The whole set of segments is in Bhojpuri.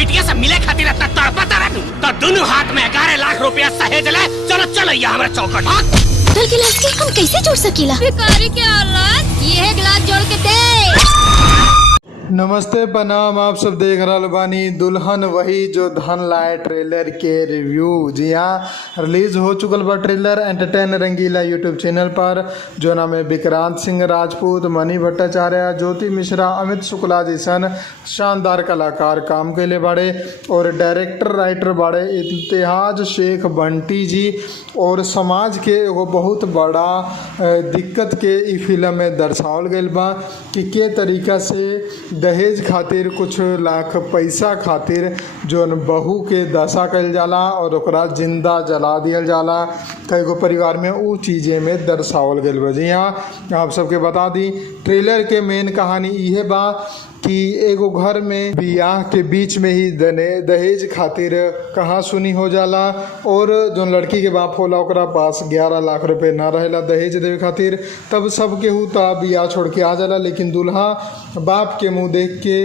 बिटिया से मिले खातिर इतना तड़पता रहू तो दोनों हाथ में 11 लाख रुपया सहेज ले। चलो चलो ये हमारे चौकट दल गिलास के हम कैसे जोड़ सकीला? भिखारी के औलाद ये गिलास जोड़ के दे। नमस्ते प्रणाम, आप सब देख रहा बानी दुल्हन वही जो धन लाए ट्रेलर के रिव्यू। जी हाँ, रिलीज हो चुकल बा ट्रेलर एंटरटेन रंगीला यूट्यूब चैनल पर, जो नाम है विक्रांत सिंह राजपूत, मनी भट्टाचार्य, ज्योति मिश्रा, अमित शुक्ला जैसन शानदार कलाकार काम कैले बाड़े और डायरेक्टर राइटर बाड़े इम्तियाज शेख बंटी जी। और समाज के एगो बहुत बड़ा दिक्कत के ई फिल्म में दर्शावल गईल बा कि के तरीका से दहेज खातिर कुछ लाख पैसा खातिर जोन बहू के दशा कल जाला और ओकरा जिंदा जला दियल जाला। कईगो परिवार में उ चीज़ें में दर्शावल गईल बा। जी हाँ, आप सबके बता दी ट्रेलर के मेन कहानी इहे बा कि एगो घर में बियाह के बीच में ही दहेज खातिर कहाँ सुनी हो जाला और जो लड़की के बाप होला ओकरा पास 11 लाख रुपए ना रहेला दहेज देवे खातिर। तब सब केहू ता बियाह छोड़ के आ जाला, लेकिन दूल्हा बाप के मुंह देख के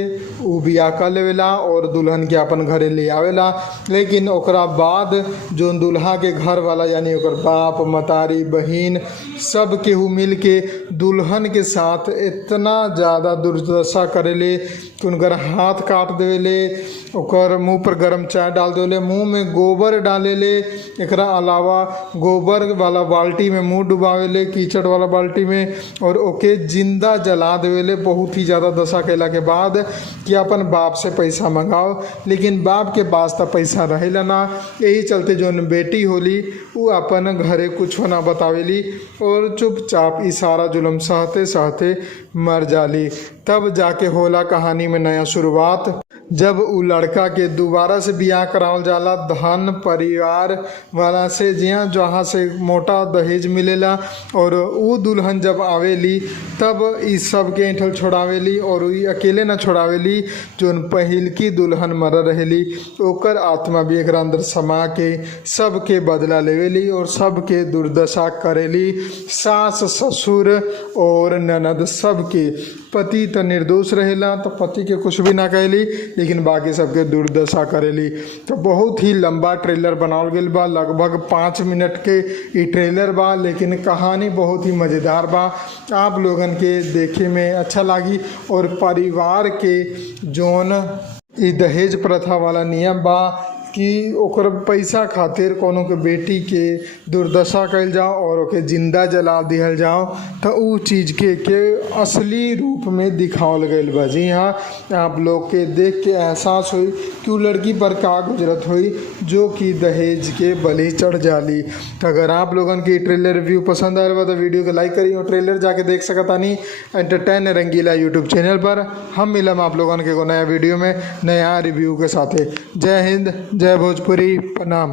उ बियाह कर लेवेला और दुल्हन के अपन घरे ले आवेला। लेकिन ओकरा बाद जो दूल्हा के घर वाला यानी ओकर बाप मतारी बहिन सब केहू मिल के दुल्हन के साथ इतना ज़्यादा दुर्दशा करेले कि उनकर हाथ काट देवेले, ओकर मुंह पर गरम चाय डाल देवेले, मुंह में गोबर डालेले। एकरा अलावा गोबर वाला बाल्टी में मुंह डुबावेले, कीचड़ वाला बाल्टी में, और ओके जिंदा जला देवेले। बहुत ही ज़्यादा दशा कैला के बाद कि अपन बाप से पैसा मंगाओ, लेकिन बाप के पास तो पैसा रहेला ना। यही चलते जो बेटी होली वो अपन घरे कुछ ना बतावेली और चुपचाप ई सारा जुल्म सहते सहते मर जाली। तब जाके होला कहानी में नया शुरुआत, जब उ लड़का के दोबारा से बियाह करावल जाला धन परिवार वाला से, जहाँ से मोटा दहेज मिलेला। और उ दुल्हन जब आवेली तब इस सब के ऐंठल छोड़ावेली और उ अकेले न छोड़ावेली। जो पहिलकी दुल्हन मर रहेली ओकर आत्मा भी एक अंदर समा के सबके बदला लेवेली और सबके दुर्दशा करेली। सास ससुर और ननद सबके, पति तो निर्दोष रहेला तो पति के कुछ भी ना कहली, लेकिन बाकी सबके दुर्दशा करेली। तो बहुत ही लंबा ट्रेलर बनावल गेल बा, लगभग 5 मिनट के ई ट्रेलर बा, लेकिन कहानी बहुत ही मज़ेदार बा। आप लोगन के देखे में अच्छा लागी। और परिवार के जोन ई दहेज प्रथा वाला नियम बा कि ओकर पैसा खातिर कोनो के बेटी के दुर्दशा कल जाओ और ओके जिंदा जला दिहल जाओ, तो उ चीज़ के असली रूप में दिखावल गईल बा। जी हाँ, आप लोग के देख के एहसास हुई कि उ लड़की पर का गुजरत हुई जो कि दहेज के बलि चढ़ जाली। तो अगर आप लोगन के ट्रेलर रिव्यू पसंद आए बा तो वीडियो को लाइक करी और ट्रेलर जाके देख सकतानी एंटरटेन रंगीला यूट्यूब चैनल पर। हम मिलम आप लोगन के को नया वीडियो में नया रिव्यू के साथे। जय हिंद, जय भोजपुरी, प्रणाम।